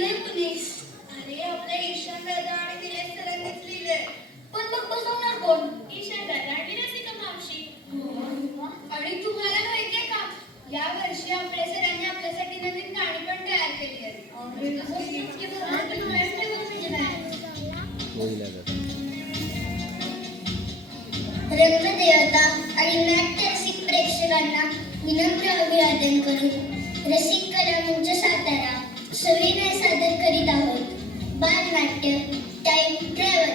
लिहिलंय कुणी? अरे आपल्या ईशान दादा आणि निलेश सरांनीच लिहिलंय. पण मग बसवणार कोण? ईशान दादा आणि रसिका मावशी. आणि तुम्हाला माहितीये का, या वर्षी आपल्या सरांनी आपल्यासाठी नवीन गाणी पण तयार केली आहेत. रंगदेवता आणि नाट्यरसिक प्रेक्षकांना विनम्र अभिवादन करून रसिक कला मंच सातारा सविनय सादर करीत आहोत बालनाट्य टाइम ट्रॅव्हल.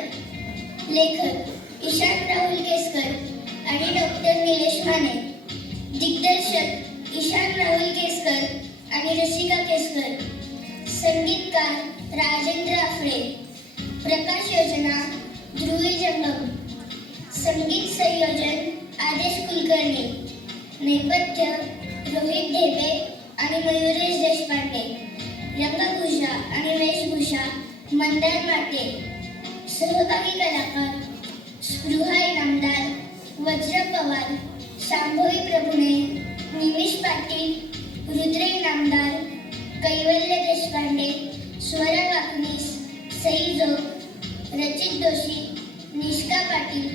लेखक ईशान राहुल केसकर आणि डॉक्टर निलेश माने. दिग्दर्शक ईशान राहुल केसकर आणि रसिका केसकर. संगीतकार राजेंद्र आफळे. प्रकाश योजना ध्रुवी जंगम. संगीत संयोजन आदेश कुलकर्णी. नेपथ्य रोहित ढेबे आणि मयुरेश देशपांडे. रंगभूषा आणि वेशभूषा मंदार माटे. सहभागी कलाकार स्पृहा इनामदार, वज्र पवार, शांभवी प्रभुणे, निमिष पाटील, रुद्र इनामदार, कैवल्य देशपांडे, स्वरा वाकनीस, सई जोग, रचित दोशी, निष्का पाटील,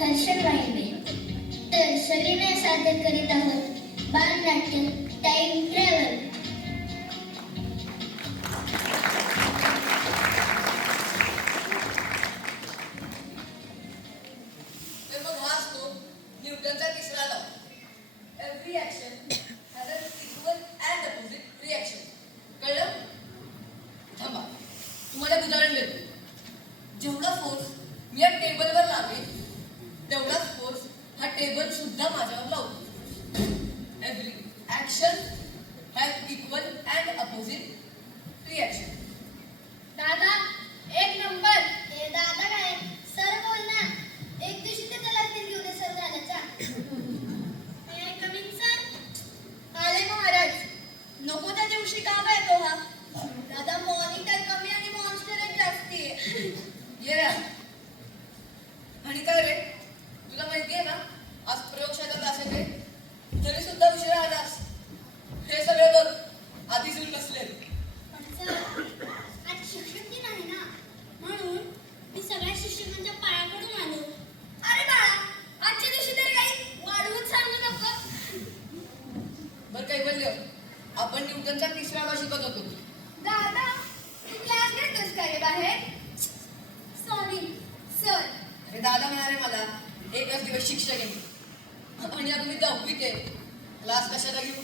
हर्षद वाहिबे. तर सविनय सादर करीत आहोत बालनाट्य टाइम ट्रॅव्हल. न्यूटनचा तिसरा law. Every action has an equal and opposite reaction. कळलं? थांबा, तुम्हाला एक उदाहरण देतो. जेवढा फोर्स मी या टेबलवर लावेल तेवढाच फोर्स हा टेबल सुद्धा माझ्यावर लावतो. Every action has equal and opposite reaction. दादा एक नंबर. हे दादा काय सर बोल ना. एक दिवशी ते त्याला घेऊन सर झाल्याचा. Coming sir. आले महाराज. नको त्या दिवशी का येतो हा? दादा मॉनिटर कमी आणि मॉन्स्टर जास्ती आहे. ये रे. आणि काय रे, तुला माहिती आहे ना आज प्रयोगशाळेचा तास आहे ते, तरी सुद्धा उशिरा आलास. हे सगळे बघ आधीच येऊन बसले. पण सर आज शिक्षक दिन आहे ना, म्हणून मी सगळ्या शिक्षकांच्या पायाकडून आलो. अरे बाळा, आजच्या दिवशी तरी काही वाढवून सांगू नको. बरं कैवल्य, आपण न्यूटनचा तिसरा लॉ शिकत होतो. दादा तू क्लास घेतोस का रे बाहेर? Sorry sir. अरे दादा म्हणाले मला एकच दिवस शिक्षक आहे आणि आता मी 10वीत आहे. क्लास कशाला घेऊ?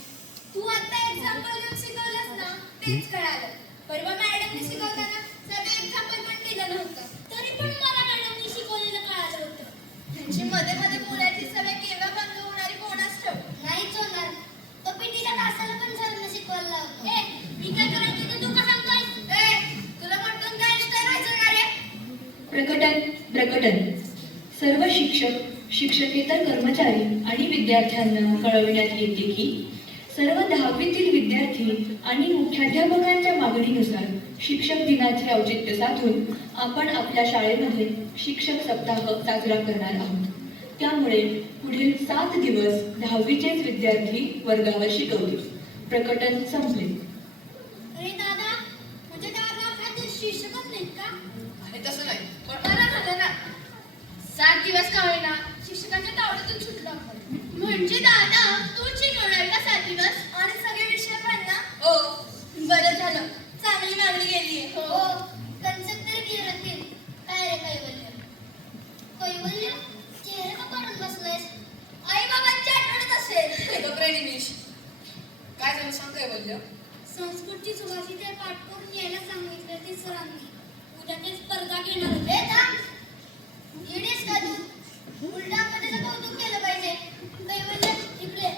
तू आता एक्झाम्पल घेऊन शिकवलंस ना, तेच कळालं. परवा मॅडमने शिकवताना साधं एक्झाम्पल पण दिलं नव्हतं, तरी पण मला मॅडमने शिकवलेलं कळालं होतं. त्यांची मध्ये मध्ये बोलायची सवय केव्हा बंद होणारी कोणाच ठाऊक. नाहीच होणार. तो पीटीच्या तासाला पण सरांना शिकवायला लावतो. मी काय करायचं ते तू का सांगतोय? तुला म्हटून काय इष्ट व्हायचं का रे? प्रकटन. सर्व शिक्षक, शिक्षकेतर कर्मचारी आणि विद्यार्थ्यांना कळविण्यात येते की सर्व 10वीतील विद्यार्थी आणि मुख्याध्यापकांच्या मागणीनुसार शिक्षक दिनाचे औचित्य साधून आपण आपल्या शाळेमध्ये शिक्षक सप्ताह साजरा करणार आहोत. त्यामुळे पुढील 7 दिवस 10वीचेच विद्यार्थी वर्गावर शिकवतील. प्रकटन संपले. अरे दादा, म्हणजे त्या वर्गात काय ते शिक्षकच नाहीत का? आणि तसं नाही पण बरं झालं ना, 7 दिवस का होईना शिक्षकांच्या तावडीतून सुटलो आपण. म्हणजे दादा तू शिकवणार का 7 दिवस आणि सगळे विषय पण ना? हो. बरं झालं, चांगली मागणी गेलीये. हो, कन्सेप्ट तरी क्लिअर असतील. काय रे कैवल्य? कैवल्य चेहरा का काढून बसलायस? आई बाबांची आठवणच असेल. एकच रे निमिष. काय झालं सांग कैवल्य? संस्कृतची सुभाषिते पाठ करून यायला सांगितलं ते सरांनी. उद्या ते स्पर्धा घेणार होते. थांब. येडीस का तू? उलटा आपण त्याचं कौतुक केलं पाहिजे. कैवल्य इकडे.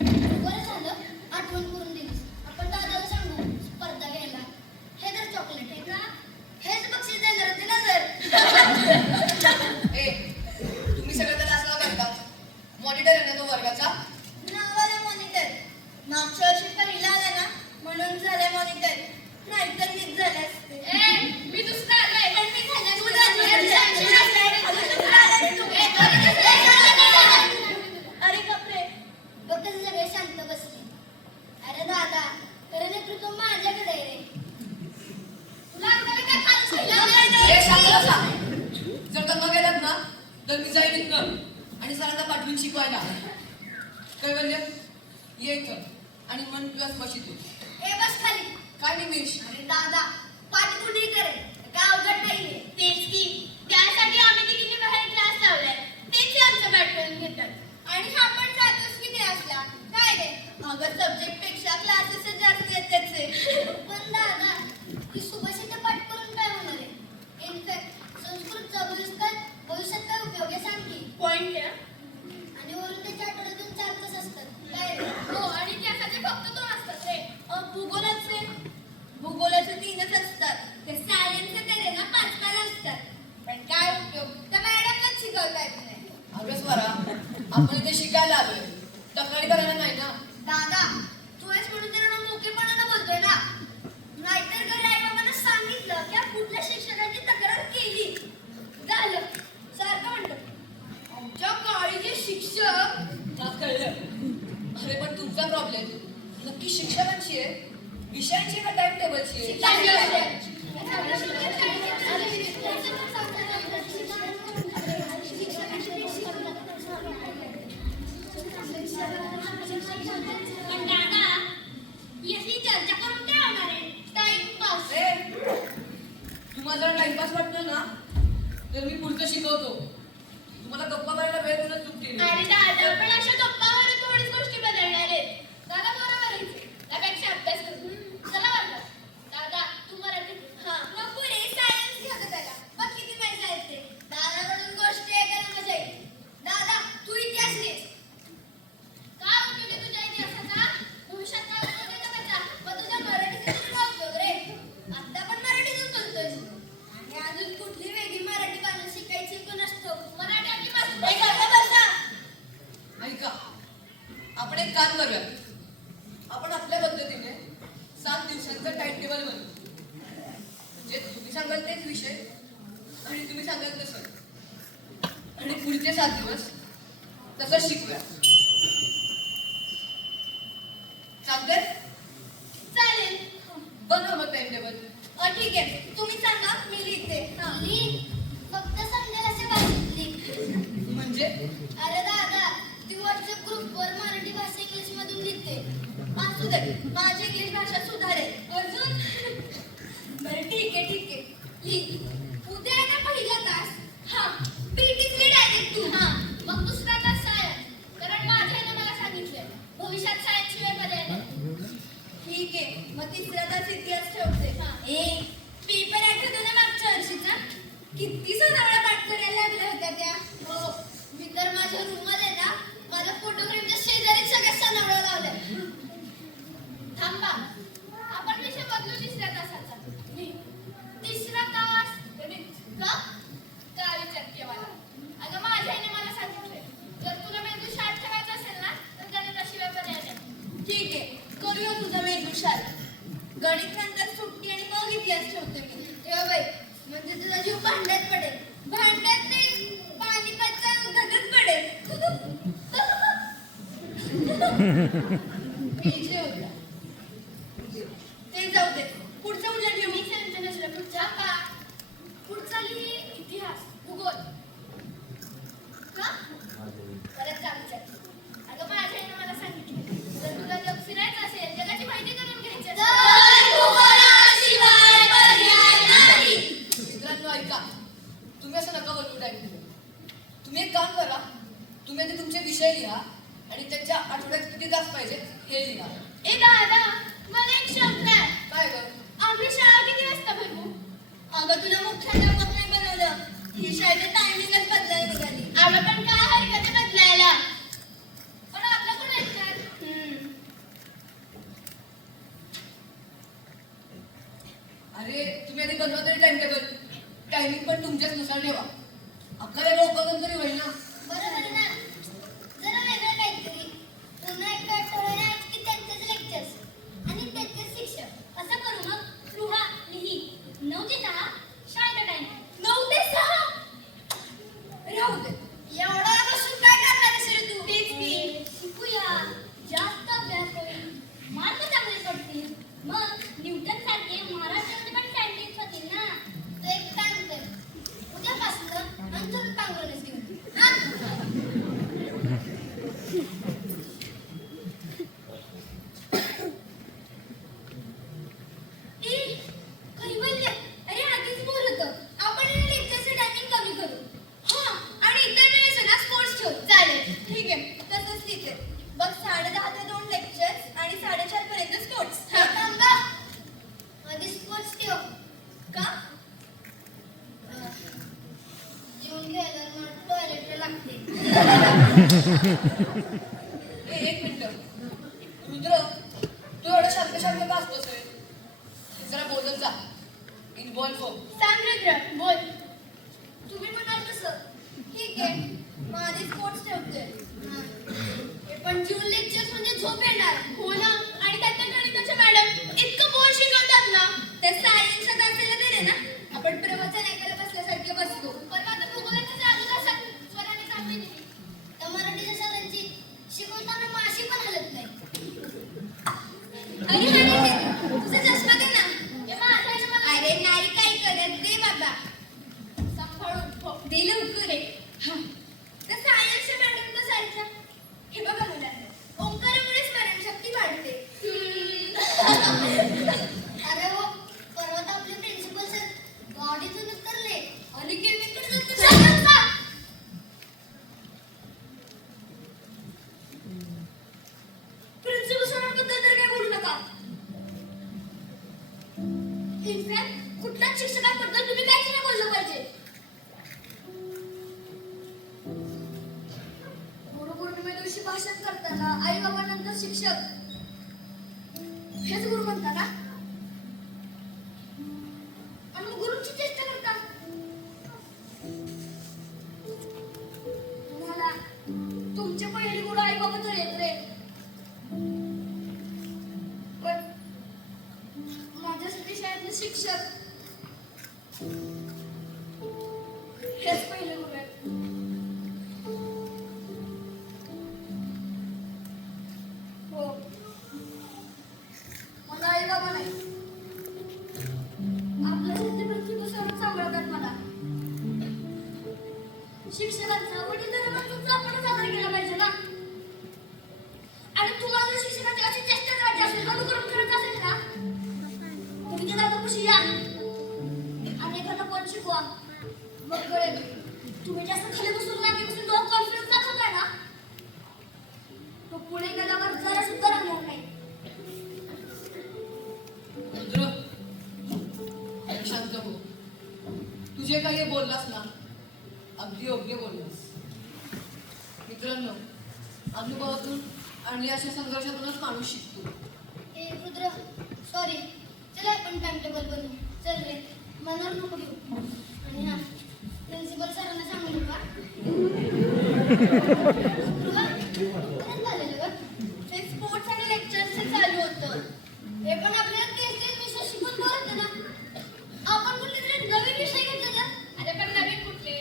बरं झालं आठवण करून दिलीस. आपण दादाला सांगू स्पर्धा घ्यायला. हे तर चॉकलेट आहे का? हेच बक्षीस देणार होते ना सर. ए, तुम्ही सगळं त्याला असला करता. मॉनिटर आहे ना तो वर्गाचा. नावाला मॉनिटर. मागच्या वर्षी पहिला आला ना, म्हणून झालंय मॉनिटर. नाहीतर मीच झाले असते. मी दुसरा आलोय पण मी झाले. तू अरे कपडे बघ कसे सगळे शांत बसले. अरे दादा, खरं नेतृत्व माझ्याकडे आहे रे. दंगा केलात ना तर मी जाईन इथनं आणि सरांना पाठवून शिकवायला. कैवल्य ये इथं आणि मन प्लस बशी तू. ए बस खाली. काय निमिष? अरे दादा पाठ कुणी करेल काय अवघड नाहीये. तेच की त्यासाठी आम्ही तिघींनी बाहेर क्लास लावलाय. तेच आमचं बॅट करून घेतात आणि हा पण जातोच की क्लासला. काय रे अगं सब्जेक्ट पेक्षा क्लासेस जास्त आहेत त्याचे. पण दादा ही सुभाषित पाठ करून काय होणार आहे. इनफॅक्ट संस्कृतचा भविष्यात काय उपयोग आहे सांग की. पॉइंट आहे आणि वरून त्याच्या आठवड्यातून 4 तास असतात. काय रे हो आणि त्यासाठी फक्त 2 असतात रे. भूगोलाचे 3च असतात. ते सायन्सचे तरी ना 5 असतात. पण काय उपयोग त्या मॅडमलाच शिकवता येत नाही. अगं स्वरा, आपण इथे शिकायला आलोय, तक्रारी करायला नाही ना. दादा तू आहेस म्हणून तर मोकेपणानं बोलतोय ना. नाहीतर घरी आई बाबांना सांगितलं की कुठल्या शिक्षकांची तक्रार केली झालं सारखं म्हणतो आमच्या काळी जे शिक्षक. का कळलं? अरे पण तुमचा प्रॉब्लेम नक्की शिक्षकांची आहे, विषयांची का टाइम टेबलची आहे? पण दादा याची चर्चा करून काय होणार आहे. टाइमपास. तुम्हाला जर टाइमपास वाटतो ना तर मी पुढचं शिकवतो. तुम्हाला गप्पा मारायला वेळ म्हणून चूक केली. अरे दादा पण अशा गप्पावर थोडीच गोष्टी बदलणार आहेत. दादा बरोबर आहे. त्यापेक्षा अभ्यास कर. चला बरं दादा तू मराठी. हा नको रे सायन्स घ्या त्याला. बघ किती मजा येते. दादाकडून गोष्टी ऐकायला मजा येते. दादा तू इतिहास घे. काय उपयोग आहे तुझ्या इतिहासाचा. भविष्यात काय उपयोग आहे त्याचा. मग तुझ्या मराठीचा काय उपयोग रे. आता पण मराठीतून बोलतोय आणि अजून कुठली वेगळी मराठी भाषा शिकायची कोण असतो. मराठी आपली मातृभाषा. ऐका, आपण एक काम करूया. आपण आपल्या पद्धतीने 7 दिवसांचं टाइम टेबल बनवू. म्हणजे तुम्ही सांगाल तेच विषय आणि तुम्ही सांगाल तसं आणि पुढचे 7 दिवस तसंच शिकूया. चालतंय? चालेल. बनवा मग टाइम टेबल. ठीक आहे तुम्ही सांगा मी लिहिते. फक्त समजेल असे भाषेत लिह. म्हणजे अरे दादा ती व्हॉट्सअप ग्रुपवर मराठी भाषा इंग्लिश मधून लिहिते. असू दे माझी इंग्लिश भाषा सुधारेल. अजून बरं ठीक आहे लिह. उद्या आहे ना पहिला तास. हा पीटीच लिह डायरेक्ट तू. हा मग दुसरा तास सायन्स. कारण माझ्या आईने मला सांगितलंय भविष्यात सायन्स शिवाय पर्याय नाही. ठीक आहे मग तिसरा तास इतिहास ठेवते. पेपर आठवतो ना मागच्या वर्षीचा. किती सोनावळा पाठ करायला लागल्या होत्या त्या. हो मी तर माझ्या रूम मध्ये ना माझ्या फोटोग्राफच्या शेजारी सगळ्या सनावळ्या लावल्या. थांबा आपण विषय बदलू तिसऱ्या तासाचा. तिसरा तास गणित. का काय विचारते मला. अगं माझ्या आईने मला सांगितलंय जर तुला मेंदू शाळेत ठेवायचा असेल ना तर गणिताशिवाय पर्याय नाही. ठीक आहे करूया तुझा मेंदू शाळेत. गणित नंतर सुट्टी आणि मग इतिहास ठेवते मी. तेव्हा बाई म्हणजे तुझा जीव भांड्यात पडेल. भांड्यात नाही पानिपतच्या दुधातच पडेल. विषय होता ते जाऊ दे. पुढचा उद्या घेऊ. मी सांगते नसलं पुढचा का पुढचा लिही इतिहास भूगोल. का परत का विचार. अगं माझ्या आईने मला सांगितलं जर तुला जग फिरायचं असेल जगाची माहिती करून घ्यायची मित्रांनो ऐका, तुम्ही असं नका बोलू टाइम टेबल. तुम्ही एक काम करा, तुम्ही आधी तुमचे विषय लिहा आणि त्याच्या आठवड्यात किती तास पाहिजे हे लिहा. ए दादा मला एक शंका आहे. काय ग? आपली शाळा किती वाजता भरवू. अगं तुला मुख्याध्यापक नाही बनवलं. ही शाळेची टायमिंगच बदलायला निघाली. अगं पण काय हरकत आहे बदलायला. पण आपलं कोण ऐकणार. अरे तुम्ही आधी बनवा तरी टाइम टेबल. टायमिंग पण तुमच्याच नुसार ठेवा. 11 उपक्रम तरी होईल ना. बरोबर ना. जरा वेगळं काहीतरी. पुन्हा एक आठवड्यात की त्यांचेच लेक्चर्स आणि त्यांचेच शिक्षक. असं करू मग. स्पृहा लिही 9 ते 6 शाळेचा टाइम. 9 ते 6 राहू दे. एवढा बसून काय करणार आहेस रे तू. तेच की शिकूया. जास्त अभ्यास होईल. मार्क चांगले पडतील. मग न्यूटन सारखे महाराष्ट्रामध्ये पण सायंटिस्ट होतील ना. तो एक काम कर उद्यापासून एक मिनिट रुद्र, तू एवढं शांत शांत का असतोस रे? जरा बोलत जा. इन्व्हॉल्व हो. सांग रुद्र, बोल. तुम्ही म्हणाल तसं ठीक आहे, मग आधी स्पोर्ट्स ठेवते. पण जून लेक्चर्स म्हणजे झोप येणार. हो ना, आणि त्यातल्या गणिताच्या मॅडम इतकं बोर शिकवतात ना. त्या सायन्सच्या तासाला दिले ना, आपण प्रवचन ऐकायला बसल्यासारखे बसतो. पण आता भूगोलाच्या चालू तासात स्वराने चालली दिली. तर मराठीच्या सरांची शिकवताना माशी पण हलत नाही. अरे तुझा चष्मा दे ना. हे माझा आहे ना मला. अरे नाही काय करत, दे बाबा. सांभाळून दे लवकर रे. त्या सायन्सच्या मॅडम बसायच्या. हे बघा मुलांना, ओंकारामुळे स्मरणशक्ती वाढते. अरे हो, परवा तर आपले प्रिन्सिपल सर गाडीतून उतरले आणि केमिकल प्रिन्सिपल सरांबद्दल तर काय बोलू नका. इनफॅक्ट कुठल्याच शिक्षकांबद्दल तुम्ही काहीच नाही बोललं पाहिजे. गुरुपौर्णिमे दिवशी भाषण करताना आई बाबांनंतर शिक्षक हेच गुरु म्हणता ना? आणि मग गुरुची चेष्टा करता. तुम्हाला तुमचे पहिले गुरु आई बाबा तर येत रे. पण माझ्यासाठी शाळेतले शिक्षक हेच पहिले गुरु आहेत. हो, मला आई बाबा नाही, आपल्या सध्या प्रिन्सिपल सर सांभाळतात मला. शिक्षकांचा वडीलधाऱ्यांचा आपण साजरा केला पाहिजे ना. आणि तुम्हाला जर शिक्षकाची अशी चेष्टा करायची असेल, अनुकरण करायचं असेल ना, तुम्ही त्या दादापाशी या आणि एखादा पण शिकवा. मग कळेल. तुम्ही जास्त खाली बसून मागे बसून जो कॉन्फिडन्स दाखवताय ना, तो पुढे गेल्यावर जरा सुद्धा राहणार नाही. रुद्र, शांत हो. तुझे काही बोललास ना, अगदी योग्य बोललास. मित्रांनो, अनुभवातून आणि अशा संघर्षातूनच माणूस शिकतो. ए रुद्र, सॉरी. चला आपण टाइम टेबल बनवू. चल रे, मनावर नको घेऊ. आणि हा, प्रिन्सिपल सरांना सांगू नका. परत झालेलं का? ते स्पोर्ट्स आणि लेक्चर्स चालू होतं. हे पण आपल्याला तेच विषय शिकून बरं होतं ना. आपण कुठले तरी नवीन विषय घेतले ना. आता पण नवीन कुठले?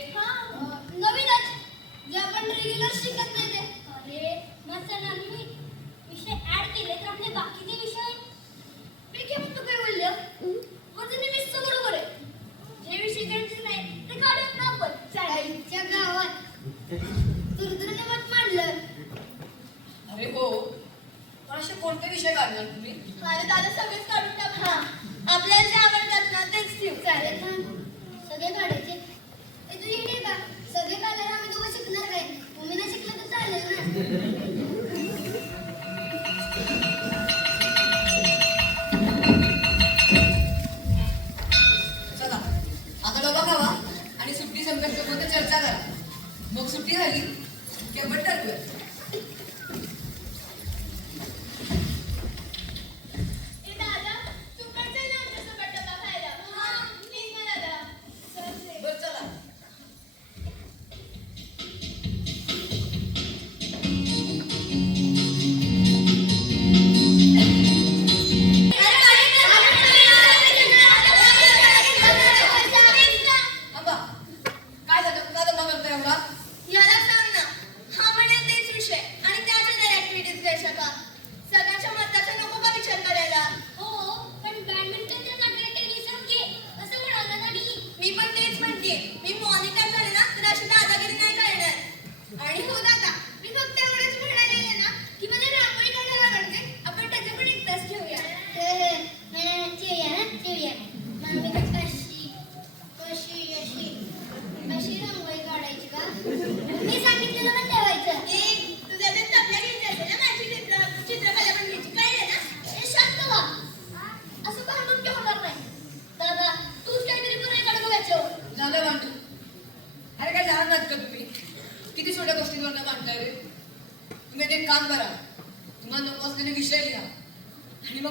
नवीनच जे आपण रेग्युलर शिकत नाही ते. अरे मग सरांनी विषय ऍड केले तर आपले बाकीचे विषय मी काय म्हणतो काय बोललं. म्हणजे निमित्त बरोबर आहे. जे विषय घ्यायचे नाही ते काढून ना आपण. आईच्या गावात दुर्दुरीने मत मांडलं. अरे हो, पण असे कोणते विषय काढणार तुम्ही? अरे दादा सगळेच काढून टाक ना. आपल्याला जे आवडतात ना तेच ठेव. चालेल ना, सगळे काढायचे. ए तू येणे का? सगळे काढायला आम्ही दोघं शिकणार काय? तुम्ही नाही शिकलं तर चालेल ना. चला, आता डबा खावा आणि सुट्टी संघर्षाबद्दल चर्चा करा. मग सुट्टी झाली की आपण ठरवूया. ए दादा, तू पण चल ना आमच्यासोबत डबा खायला. हा, प्लीज ना दादा. चल रे. बरं चला.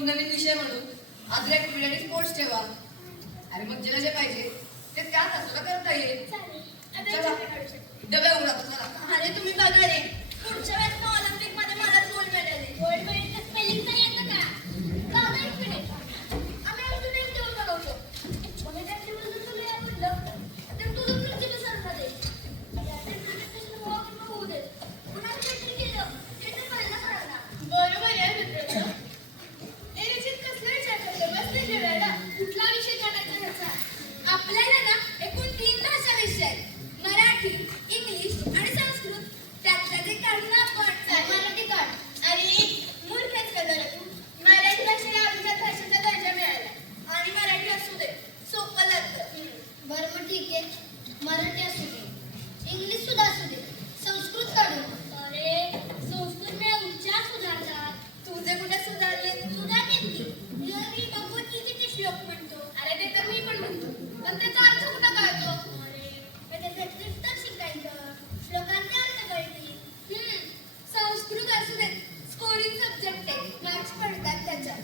मग नवीन विषय म्हणून अजून एक पिरियड स्पोर्ट्स ठेवा. अरे मग ज्याला जे पाहिजे ते त्या तासाला करता येईल. चालेल. आता चला. चित्र काढू शकतो. डब्या उघडा तुम्हाला. अरे तुम्ही बघा रे पुढच्या वेळेस ऑलिम्पिक मध्ये मला गोल्ड मेडल आहे. गोल्ड मेडलचं स्पेलिंग तर येतं का? दादा एक मिनिट. आम्ही अजून एक दिवस बनवतो. मग त्या दिवसात तुला आवडलं तर तुझं प्रिन्सिपल सरला दे. त्या प्रेझेंटेशन होऊ दे. कुणाला काहीतरी केलं हे तर पहिला कळणार. बरोबर आहे मित्रांनो. ए निश्चित कसला विचार करतो? बसले जेवायला. कुठला विषय काढायचा ह्याचा? आपल्याला ना एकूण 3 भाषा विषय आहेत. मराठी, इंग्लिश आणि संस्कृत. त्यातल्या जे काढून आपण मराठी काढ. आणि मूर्खच का जरा तू? मराठी भाषेला अभिजात भाषेचा दर्जा मिळाला. आणि मराठी असू दे सोपं लागतं. बरं मग ठीक आहे. मराठी असू दे. इंग्लिश सुद्धा असू दे. संस्कृत काढू. अरे संस्कृत मी उच्चार सुधारतात. तुझे कुठे सुधारले? सुधारते की. मी भगवद्गीतेचे श्लोक म्हणतो. अरे ते तर मी पण म्हणतो. पण त्याचा अर्थ कुठं कळतो? अरे मग त्याचं कीर्तन शिकायचं. श्लोकांचे अर्थ कळतील. संस्कृत असू दे स्कोरिंग सब्जेक्ट आहे. मार्क्स पडतात त्याच्यात.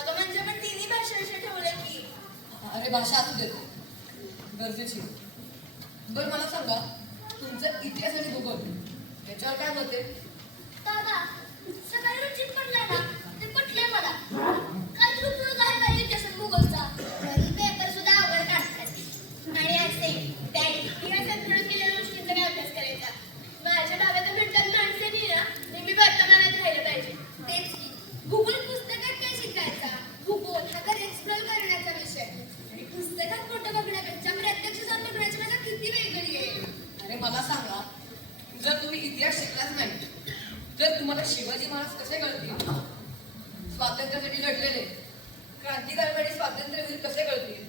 अगं म्हणजे पण 3 भाषा विषय ठेवले की. अरे भाषा असू देत गरजेची. बरं मला सांगा तुमचं इतिहास आणि भूगोल याच्यावर काय मत आहे? दादा सकाळी उठून पडलाय ना ते पटले मला. काय उपयोग आहे का इतिहास आणि भूगोलचा? घरी पेपर सुद्धा आवड काढतात. आणि असे डॅडी इतिहासात घडून गेलेल्या गोष्टींचा काय अभ्यास करायचा? माझ्या बाबाचं म्हणतात माणसाने ना नेहमी वर्तमानात राहिलं पाहिजे. तेच की भूगोल पुस्तकात काय शिकायचा? भूगोल हा तर एक्सप्लोर करण्याचा विषय. आणि पुस्तकात फोटो बघण्यापेक्षा प्रत्यक्ष जाऊन बघण्याची मजा किती वेगळी आहे. अरे मला सांगा जर तुम्ही इतिहास शिकलाच नाही तर तुम्हाला शिवाजी महाराज कसे कळतील? स्वातंत्र्यासाठी लढलेले क्रांतिकारक आणि स्वातंत्र्यवीर कसे कळतील?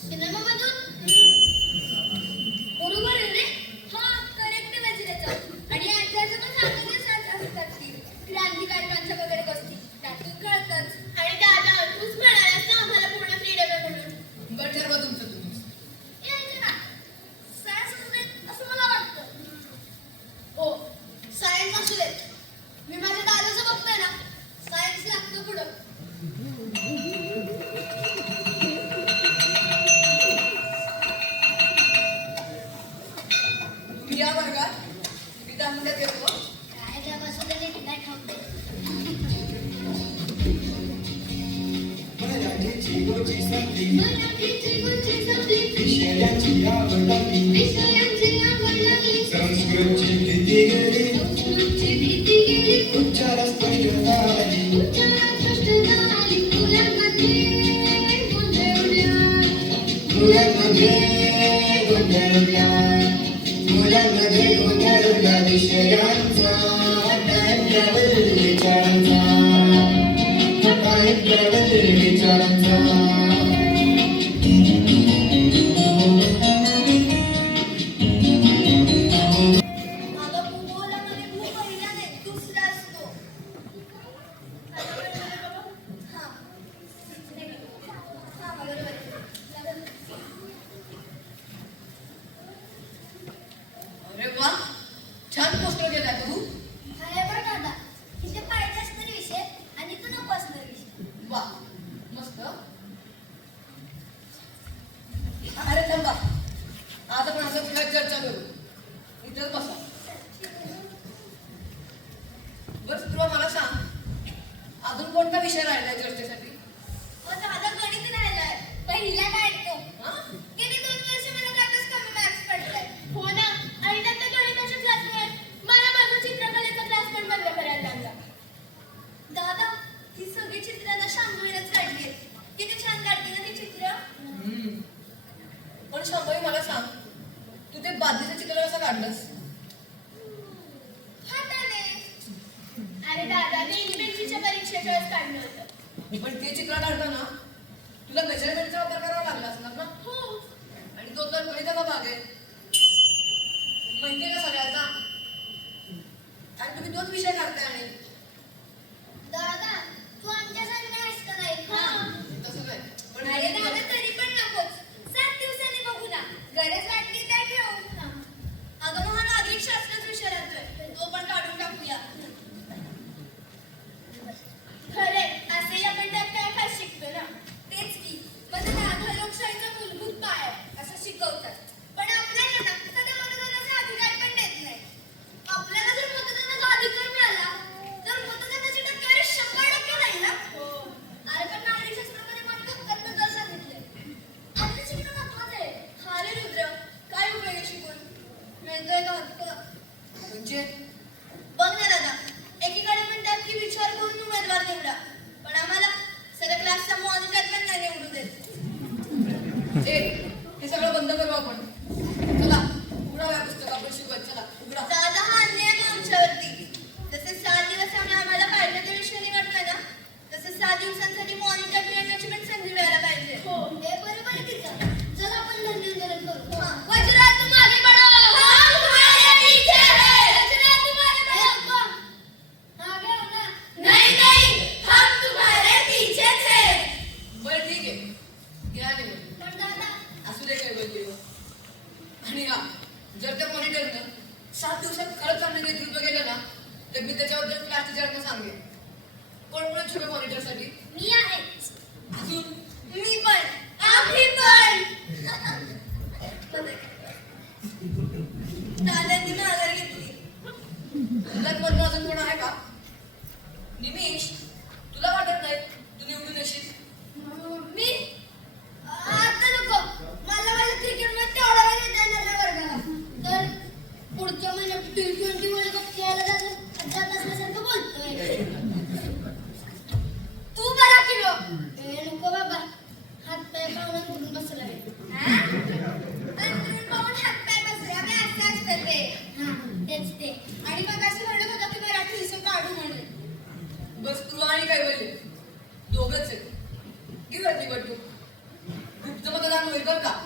सिनेमामधून. बरोबर आहे रे. हा करेक्ट आहे त्याचं. आणि आजच्या पण सांगते असतात की क्रांतिकारकांच्या वगैरे गोष्टी त्यातून कळतच. आणि दादा तूच म्हणालास ना आम्हाला पूर्ण फ्रीडम आहे म्हणून. बरं ठरवा तुमचं तुम्ही. यायचं ना. सायन्स असू दे असं मला वाटतं. हो सायन्स असू देत. मी माझ्या दादाचं बघतोय ना सायन्स लागतं पुढं. तुम्ही या वर्गात मी 10 मिनिटात येतो. काय जगापासून नीट नाही ठाऊक. मराठीची गोची संधी मराठीची गोची संपली. विषयाची आवड लागली विषयांची आवड लागली. संस्कृतची भीती गेली संस्कृतची भीती गेली. उच्चार स्पष्टता आली उच्चारात स्पष्टता आली. मुलांमध्ये गोंधळ उडला. मुलांमध्ये गोंधळ उडला मुलांमध्ये गोंधळ उडला विषयांचा टाळ्यावर विचारांचा टाळ्यावर विचारांचा अगं भूगोलामध्ये भू पहिला नाही दुसरा असतो. हा हा बरोबर आहे. अरे वा छान पोस्टर केलाय तू. अरे बरं दादा इथे पाहिजे असणारे विषय आणि तू नको असणारे विषय. वा मस्त. अरे थांबा आज आपण असं पुढे चर्चा करू. इथंच बसा. बरं तुला मला सांग अजून कोणता विषय राहिलाय चर्चेसाठी? दादा गणित राहिलाय पहिला काय तो. हा? गेली 2 वर्ष मला त्यातच कमी मार्क्स पडलाय. हो ना. आणि त्यात त्या गणिताच्या क्लासमुळे मला माझा चित्रकलेचा क्लास पण बंद करायला लागला. दादा ही सगळी चित्र ना शांभवीनच काढली आहेत. किती छान काढते ना ती चित्र. पण शांभवी मला सांग तू ते बादलीचं चित्र कसं काढलंस? हाताने. अरे दादा ते इंग्लिशच्या परीक्षेच्या वेळेस काढलं होतं. पण ते चित्र काढताना तुला मेजरमेंटचा वापर करावा लागला असणार ना? हो. आणि तो तर गणिताचा भाग आहे माहितीये का सगळ्यांना? आणि तुम्ही तोच विषय काढताय आणि दादा तू आमच्यासारखं आहेस का नाही? हा. तसं नाही. पण अरे दादा तरी पण नकोच. 7 दिवसांनी बघू ना. गरज वाटली त्या ठेव. अगं मग हा नागरिक शास्त्रच विषय राहतोय तो पण काढून टाकूया. सगळं मॉनिटरसाठी? मी आहे. अजून मी पण. आम्ही पण. दादांनी माघार घेतली. तुलाच मधनं अजून कोण आहे का? निमिष, तुला वाटत नाही तू निवडून येशील? मी आता नको. मला माझ्या क्रिकेटमध्ये तेवढा वेळ देता येणार नाही वर्गाला. तर पुढच्या महिन्यात T20 वर्ल्ड कप खेळायला जात असल्यासारखं बोलतोय. तू बरा किलो. नको बाबा, हातपाय पाहुणा कुठून बसलाय. अंथरूण पाहून हातपाय बसले. आम्ही असं असतं ते. हा, तेच ते. आणि मग अशी म्हणत होता की मराठी विषय काढू म्हणून. बस तू आणि काय बोलले दोघच आहे. घेऊया निवडणूक. गुप्त मतदान होईल बरं का?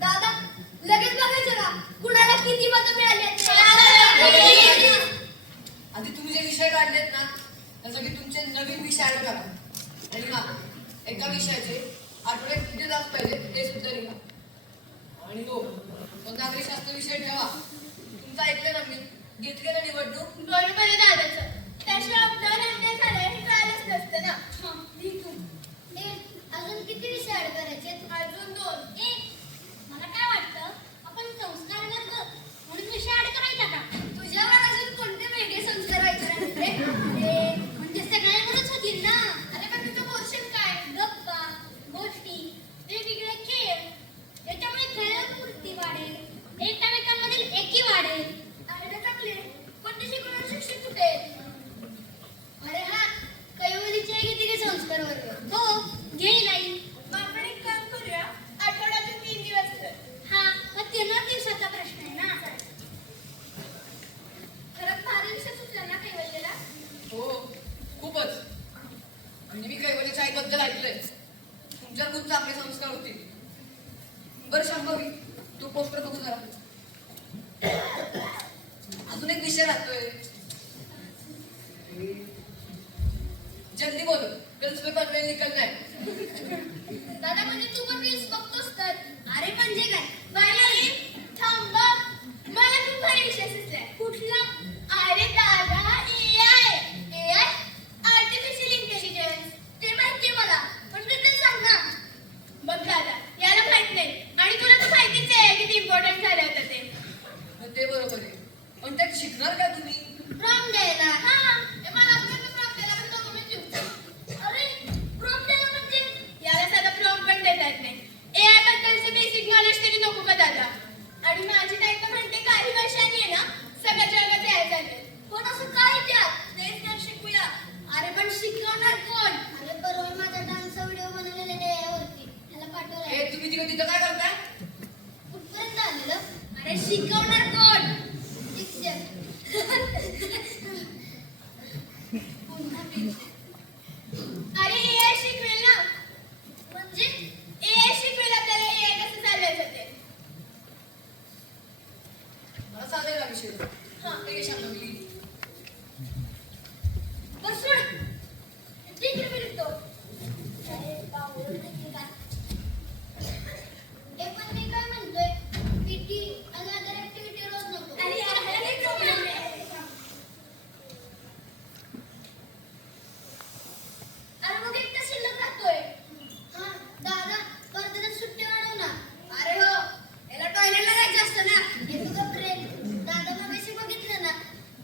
दादा, लगेच बघायचं का कुणाला किती मतं मिळाली आहेत? आधी तुम्ही जे विषय काढलेत ना त्यासाठी तुमचे नवीन विषय ऍड करा. आणि हा एका विषयाचे आठवड्यात किती तास पाहिजे ते सुद्धा लिहा. आणि हो, तो नागरिकशास्त्र विषय ठेवा. तुमचं ऐकलं ना मी? घेतली ना निवडणूक? बरोबर आहे दादाचं. त्याशिवाय आपल्याला अन्याय झालाय हे कळालंच नसतं ना. अजून किती विषय ऍड करायचे? अजून 2. मला काय वाटतं, आपण संस्कार वर्ग म्हणून विषय ऍड करायचा का? तुझ्यावर अजून कोणते वेगळे संस्कार व्हायचे रे? अरे म्हणजे सगळ्यांवरच होतील ना. अरे पण तुझं पोर्शन काय? गप्पा, गोष्टी, वेगवेगळे खेळ. याच्यामुळे खेळापूर्ती वाढेल, एकमेकांमधील एकी वाढेल. आयडिया चांगली आहे. पण ती शिकवणारे शिक्षक कुठे आहेत? अरे हा कैवलीचे किती के संस्कार वर्ग? हो, घेईल आई. मग आपण एक काम करूया. आठवड्यातून 3 दिवस कर. हा, मग 3 दिवसाचा प्रश्न आहे ना. खरंच भारी विषय सुचला ना कैवल्यला? हो, खूपच. आणि मी कैवलीच्या आईबद्दल ऐकलंय. तुमच्यावर खूप चांगले संस्कार होतील. बरं शांभवी, तू पोस्टर बघू जरा. अजून एक विषय राहतोय. जल्दी बोलो, गर्ल्स पेपर में निकलना है. दादा म्हणजे तू पण रील्स बघतोस तर. अरे म्हणजे काय? बाई, थांबा. मला खूप भारी विषय सुचलाय. कुठला? अरे दादा, AI. अरे AI शिकवेल ना. म्हणजे AI शिकवेल आपल्याला AI कसं चालवायचं ते. मला सांगायला का विषय हा हे शांतली बस सोड. ठीक आहे मी लिहितो. अरे बावळट नाही का? पण मी काय म्हणतोय PT आणि अदर ऍक्टिव्हिटी रोज नको. अरे आपल्याला नाही जमणार आहे. अरे मग एकटा शिल्लक राहतोय. हा दादा परत सुट्टी वाढव ना. अरे हो याला टॉयलेटला जायचं असतं ना. हे तुझं ब्रेक दादा मगाशी बघितलं ना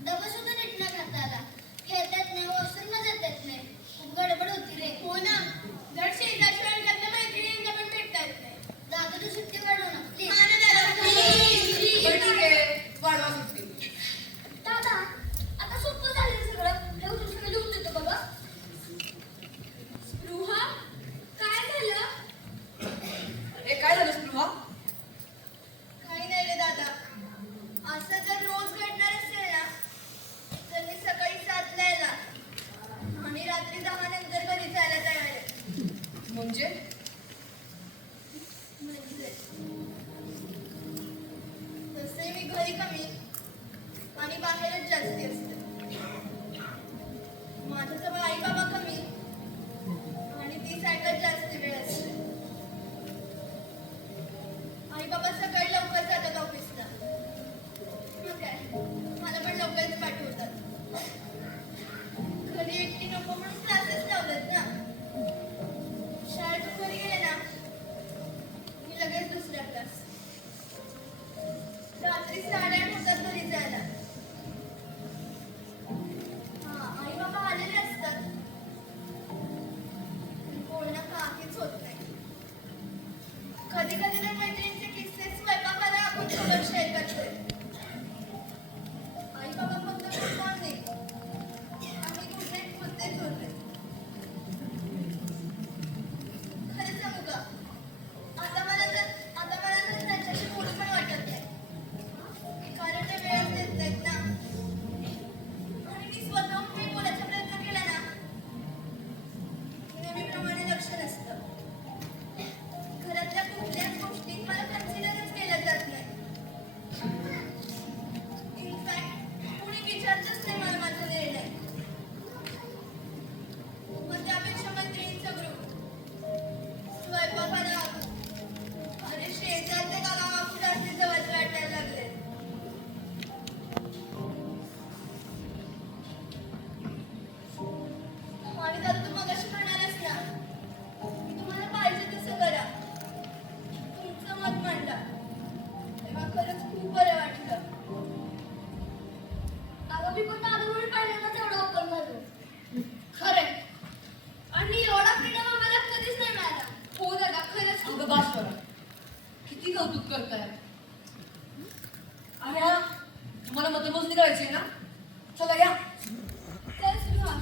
डबा सुद्धा नीट न खाता आला. खेळतात नाही वॉशरूमला जातात नाही. खूप गडबड होती रे. हो ना. जर शेजारच्या वर्गातल्या मैत्रिणींना पण भेटता येत नाही. दादा तू सुट्टी वाढव ना प्लीज. हा ना दादा. बरं ठीक आहे वाढवा सुट्टी दादा आता सोपं झालं सगळं. हे उचलून सगळं लिहून देतो बाबा. स्पृहा काय झालं? हे काय झालं स्पृहा काही नाही रे दादा. असं जर रोज घडणार असेल ना तर मी सकाळी 7ला येणार आणि रात्री 10 नंतर घरी जायला तयार आहे. म्हणजे तसे मी घरी कमी आणि बाहेरच जास्ती असते. माझ्याजवळ आई बाबा कमी आणि ती सायकल जास्त वेळ असते. आई बाबा सकाळी लवकर जातात ऑफिसला. मग काय मला पण लवकरच पाठवतात. घरी एकटी नको म्हणून क्लासेस लावलेत ना. शाळेतून घरी गेले ना मी लगेच दुसरा क्लास. रात्री 8:30 होतात घरी जायला. हा आई बाबा आलेले असतात. बोलणं काहीच होत नाही. कधी कधी तर मैत्रिणींचे किस्से स्वयंपाकाला आपण थोडं शेअर करतोय. आई बाबा फक्त गुड मॉर्निंग आणि गुड नाईट बोलतेच होते. खरं सांगू का आता मला तर त्यांच्याशी बोलू पण वाटत नाही. कारण ते वेळच देत नाहीत ना. आणि मी स्वतःहून काही बोलायचा प्रयत्न केला ना नेहमीप्रमाणे लक्ष नसतं. घरातल्या कुठल्याच गोष्टी मला कन्सिडरच केल्या जात नाही. इनफॅक्ट कुणी विचारतच नाही मला माझा निर्णय. मग त्यापेक्षा मैत्रिणींचा ग्रुप स्वयंपाकाला अरे शेजारच्या गावाला जास्ती जवळचे वाटायला लागले. आणि जर तू मगाशी म्हणालास ना की तुम्हाला पाहिजे तसं करा. तुमचं मत मांडा. तेव्हा खरंच खूप बरं वाटलं. अगं मी पण दादा म्हणून पहिल्यांदाच एवढं ओपन झालो. खरंय आणि एवढा फ्रीडम आम्हाला कधीच नाही मिळाला. हो दादा खरंच अगं बास करा किती कौतुक करताय अरे हा तुम्हाला मतमोजणी करायची आहे ना चला या चल स्पृहा.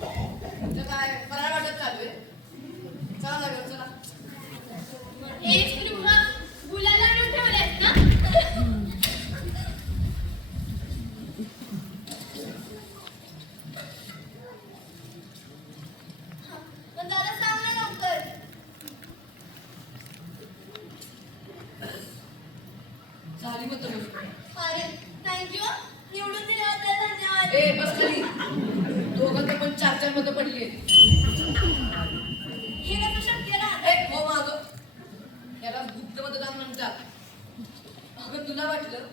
तुमचं काय फराळ वाटत चालू आहे चला लागेल चला हे स्पृहा गुलाला आणून ठेवल्यात ना. पण दादा सांग ना लवकर. झाली मतमोजणी अरे थँक्यू निवडून दिल्याबद्दल धन्यवाद. ए बस खाली दोघं तर पण 4-4 मतं पडली आहेत हे कसं शक्य राहत. ए हो माग याला गुप्त मतदान म्हणतात अगं तुला वाटलं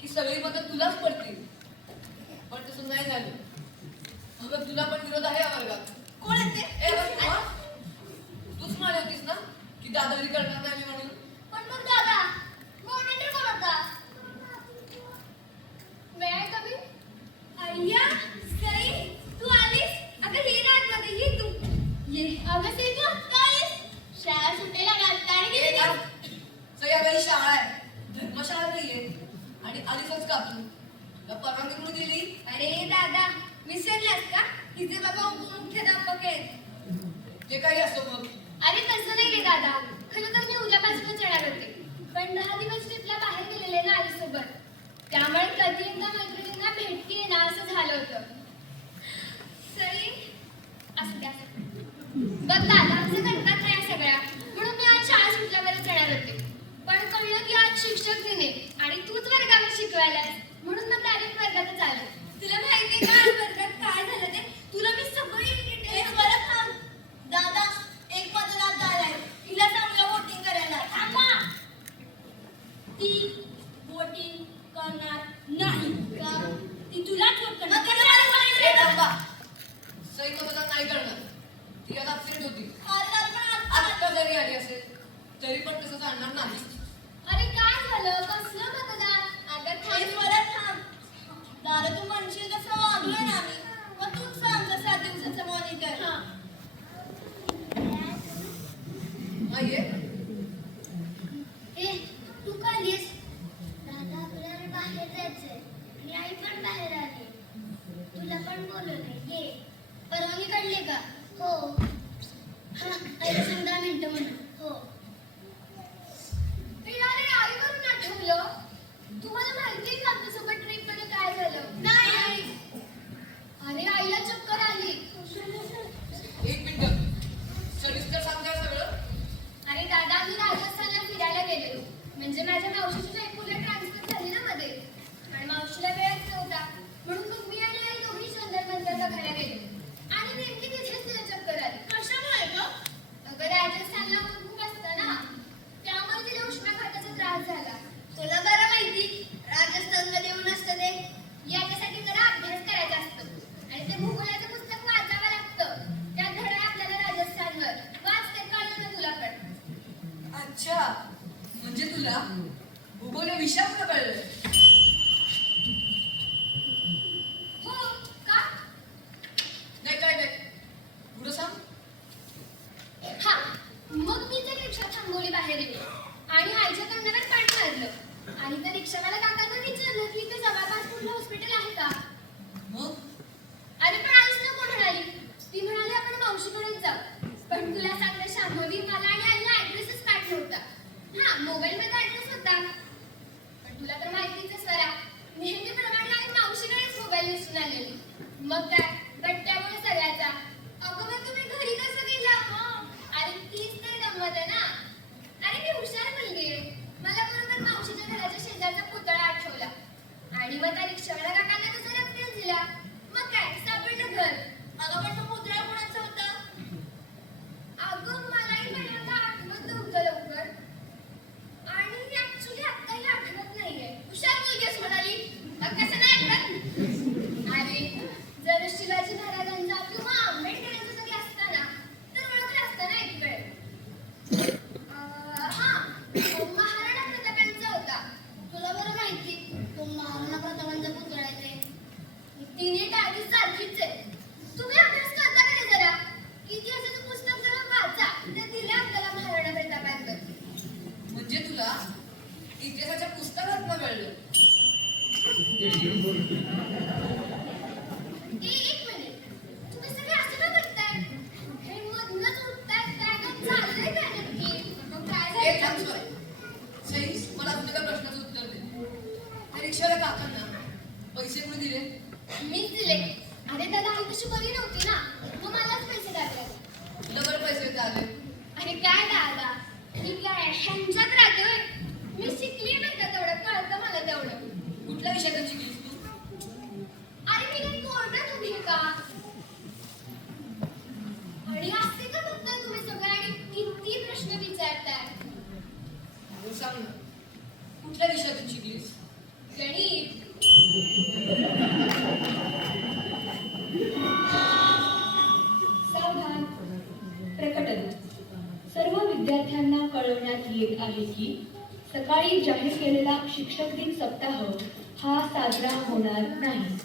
की सगळी मतं तुलाच पडतील पण तसं नाही झालं अगं तुला पण विरोध आहे या वर्गात कोण आहे ते? ए बस हा? तूच म्हणाली होतीस ना की दादागिरी करणार नाही मी म्हणून पण मग दादा मॉनिटर कोण होता? वेळ आहे कमी? अय्या सई तू आलीस. अगं ये ना आतमध्ये ये तू. ये अगं सई तू आत्ता आलीस. शाळा सुटेला घालता आणि ए, गेली. थांब. सह्याबाई शाळा आहे धर्मशाळा नाहीये आणि आलीच का तू तुला परवानगी म्हणून दिली अरे दादा विसरलास का हिचे बाबा उपमुख्याध्यापक आहेत. जे काही असो मग अरे तसं नाही रे दादा. खरं तर मी उद्यापासूनच येणार होते पण 10 दिवस ट्रिपला बाहेर गेलेले ना आईसोबत. त्यामुळे कधी एकदा मैत्रिणींना भेटतीये ना असं झालं होतं. तरी पण तसं चालणार नाही. अरे काय झालं? कसलं मतदान? अगं थांब स्वरा थांब. दादा तू म्हणशील तसं वागलोय ना आम्ही. मग तूच सांग आमचं 7 दिवसाचं मॉनिटर. हा. हा ये. ए, तू का आलीस? दादा आपल्याला बाहेर जायचंय आणि आई पण बाहेर आली. तुला पण बोलवलंय, ये. परवानगी काढली का? हो. हा, आईला सांग 10 मिनिटं म्हणून. हो. अरे आईवरून आठवलं. तुम्हाला माहिती आहे का आमच्यासोबत ट्रिप मध्ये काय झालं? नाही. अरे आईला चक्कर आली. एक मिनिट. सविस्तर सांगा सगळं. अरे दादा आम्ही राजस्थानला फिरायला गेलेलो. म्हणजे माझ्या मावशीची जयपूरला ट्रान्सफर झाली ना मध्ये. आणि मावशीला वेळच नव्हता. म्हणून मग मी आणि आई दोघी चंदन मंदिर बघायला गेलो. आणि नेमकी तिथेच तिला चक्कर आली. कशामुळे ग? अगं राजस्थानला ऊन खूप असतं ना. त्यामुळे तिला उष्माघाताचा त्रास झाला. तुला बरं माहिती राजस्थानमध्ये ऊन असतं ते. याच्यासाठी जरा अभ्यास करायचा असतो. आणि ते भूगोलाचं पुस्तक वाचावं लागतं. त्यात धडा आहे आपल्याला राजस्थानवर. वाच ते कळलं ना तुला पण. अच्छा, म्हणजे तुला भूगोल विषयावर कळलं. हो का? नाही काय नाही. पुढं सांग. हा, मग मी त्या रिक्षा थांबवली बाहेर येऊन. आणि आईच्या तोंडावर पाणी मारलं. आणि त्या रिक्षावाला काकांना विचारलं की इथे जवळपास कुठलं हॉस्पिटल आहे का? मग अरे पण आईच नको म्हणाली. ती म्हणाली आपण मावशीकडेच जाऊ. पण तुला सांगते शांभवी, मला आणि आईला ऍड्रेसच पाठ नव्हता. हा, मोबाईलमध्ये ऍड्रेस होता. पण तुला तर माहितीच आहे स्वरा, नेहमीप्रमाणे आई मावशीकडेच मोबाईल विसरून आलेली. मग काय, गट्ट्यामुळे सगळ्याचा. अगं मग तुम्ही घरी कसं गेला? अरे तीच तर गंमत आहे ना. अरे मी हुशार मुलगी आहे. मला बरोबर मावशीच्या घराच्या शेजारचा पुतळा आठवला. आणि मग त्या रिक्षावाल्या काकांना कसं रेफरन्स दिला. मग काय, सापडलं घर. अगं पण तो पुतळा कोणाचा होता? अगं मलाही पहिल्यांदा आठवत नव्हतं लवकर. आणि ऍक्च्युली आत्ताही आठवत नाहीये. हुशार मुलगी आहेस म्हणाली. कसं नाही आठवत? अरे जर शिवाजी महाराजांचा किंवा आंबेडकरांचा जरी असता ना, तर ओळखलं असतं ना एक वेळ. हा, महाराणा प्रतापांचा होता. तुला बरं माहिती तो महाराणा प्रतापांचा पुतळा आहे ते. तिन्ही टाळी सारखीच आहे. तुम्ही अभ्यास करता का रे जरा? इतिहासाचं पुस्तक जरा वाचा. ते दिले आपल्याला महाराणा प्रतापांबद्दल. म्हणजे तुला इतिहासाच्या पुस्तकात कळलं. एक मिनिट. तुम्ही सगळे असं का करताय? हे मधनंच उठतायत काय? का चाललंय काय नक्की? मग काय एक थांब झालं? स्वरा. सई, मला तुझ्या प्रश्नाचं उत्तर दे. त्या रिक्षाला काकांना पैसे कोणी दिले? मीच दिले. अरे दादा आई तशी बरी नव्हती ना, मग मलाच पैसे द्यावे लागले. तुला बरं पैसे देता आले. अरे काय दादा, ठीक आहे, ह्यांच्यात राहतोय. मी शिकली नाही का तेवढं, कळतं मला तेवढं. कुठल्या विषयातून शिकलीस तू? अरे मी काही कोर्टात उभी आहे का? आणि असे का बघताय तुम्ही सगळे आणि किती प्रश्न विचारताय? तू सांग ना, कुठल्या विषयातून शिकलीस? गणित. सावधान. प्रकटन. सर्व विद्यार्थ्यांना कळवण्यात येत आहे की सकाळी जाहीर केलेला शिक्षक दिन सप्ताह हा साजरा होणार नाही.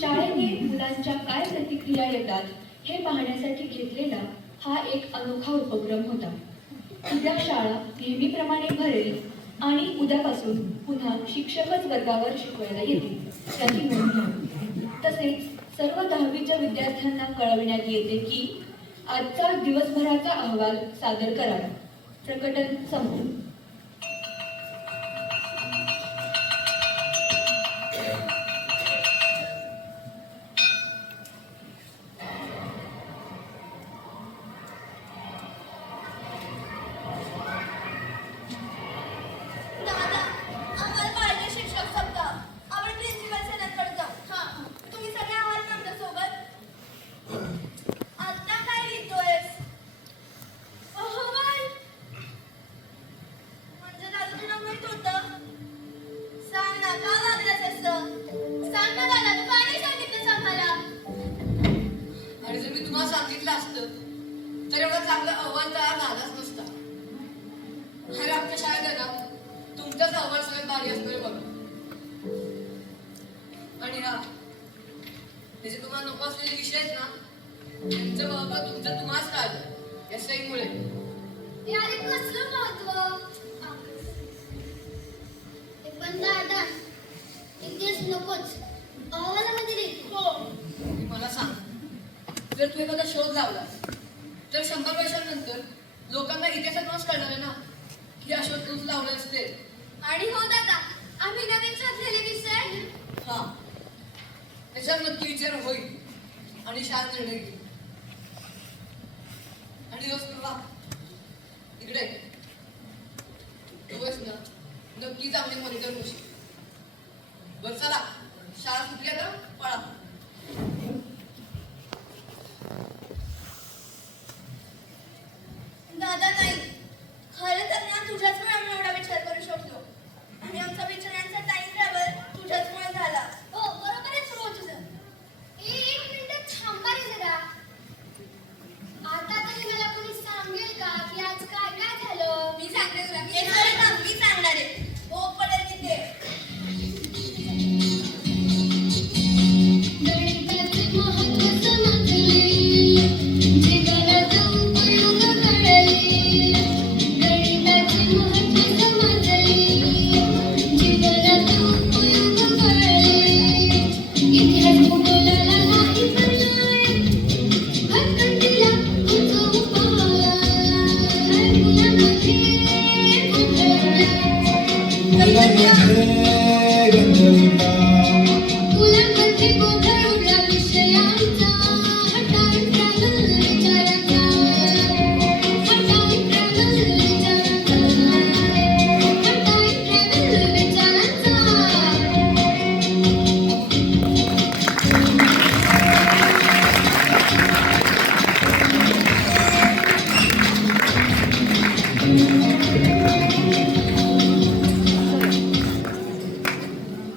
शाळेने मुलांच्या काय प्रतिक्रिया येतात हे पाहण्यासाठी घेतलेला हा एक अनोखा उपक्रम होता. उद्या शाळा नेहमीप्रमाणे भरेल आणि उद्यापासून पुन्हा शिक्षकच वर्गावर शिकवायला येतील याची नोंद घ्या. तसेच सर्व 10वीच्या विद्यार्थ्यांना कळविण्यात येते की आजचा दिवसभराचा अहवाल सादर करावा. प्रकटन संपले. दादा, आम्हाला पाहिजे शिक्षक सप्ताह. आपण प्रिन्सिपल सरांकडे जाऊ. हा, तुम्ही सगळे आहात ना आमच्यासोबत? आता काय लिहितोयस? अहवाल. म्हणजे दादा तुला माहित होतं? सांग ना, का वागलास असं? सांग ना दादा, तू का नाही सांगितलंस आम्हाला? आणि जर मी तुम्हाला सांगितलं असतं तर एवढा चांगला अहवाल तयार झालाच नसता. अरे आमच्या शाळेत आहे ना तुमचाच अहवाल सगळ्यात भारी असतो बघ. आणि हा हे जे तुम्हाला नको असलेले विषय आहेत ना त्यांचं महत्व तुमचं तुम्हाच कळलं या सईमुळे. अरे कसलं महत्व. पण दादा इतिहास नकोच अहवालामध्ये लिहितो. हो मला सांग जर तू एखादा शोध लावला तर 100 वर्षांनंतर लोकांना इतिहासात नच कळणार आहे ना की हा शोध तूच लावला असते. आणि हो दादा आम्ही नवीन शोधलेले विषय हा त्याच्यात नक्की विचार होईल आणि शाळा निर्णय घेईल. आणि रोज प्रभा इकडे तू बस ना नक्की चांगले मॉनिटर होशील. बरं चला शाळा सुटली आता पळा. दादा नाही खरं तर ना तुझ्याचमुळे आम्ही एवढा विचार करू शकलो आणि आमचा विचारांचा टाइम ट्रॅव्हल तुझ्याचमुळे झाला. हो बरोबरच रोज तुझं. एक मिनिट थांबा रे जरा. आता तरी मला कोणी सांगेल का की आज काय काय झालं. मी सांगते तुला मी खरं ना मी सांगणार आहे. हो पडेल तिथे गणिताचे महत्त्व समजले जीवनाचा उपयोग कळले. गणिताचे महत्त्व समजले जीवनाचा उपयोग कळले. इतिहास भूगोलाला नाही पर्याय भटकंतीला तोच उपाय. मुलांमध्ये गोंधळ मुलांमध्ये गोंधळ